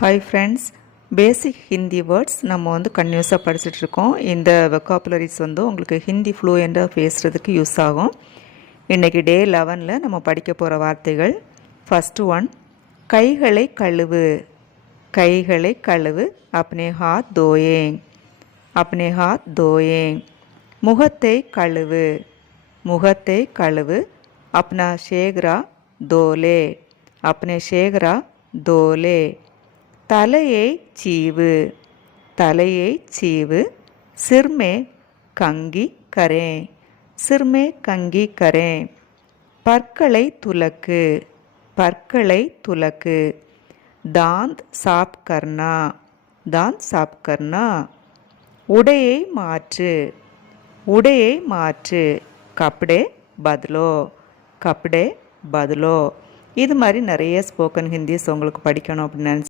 Hi friends, பேசிக் Hindi words நம்ம கன்யூஸாக படிச்சுட்ருக்கோம். இந்த vocabularies உங்களுக்கு ஹிந்தி ஃப்ளூயண்ட்டாக பேசுகிறதுக்கு யூஸ் ஆகும். இன்றைக்கி டே 11ல் நம்ம படிக்க போகிற வார்த்தைகள். ஃபஸ்ட்டு ஒன், கைகளை கழுவு. கைகளை கழுவு, அப்னே ஹாத் தோயேங். அப்னே ஹாத் தோயேங். முகத்தை கழுவு. முகத்தை கழுவு, அப்னா ஷேக்ரா தோலே. அப்னே ஷேக்ரா தோலே. தலையை சீவு. தலையை சீவு, சிர்மே கங்கி கரே. சிர்மே கங்கி கரே. பற்களை துலக்கு. பற்களை துலக்கு, தாந்த் சாப் கர்னா. தாந்த் சாப் கர்னா. உடையை மாற்று. உடையை மாற்று, கப்டே பத்லோ. கப்டே பத்லோ. இது மாதிரி நிறைய ஸ்போக்கன் ஹிந்திஸ் உங்களுக்கு படிக்கணும் அப்படின்னு நினச்சி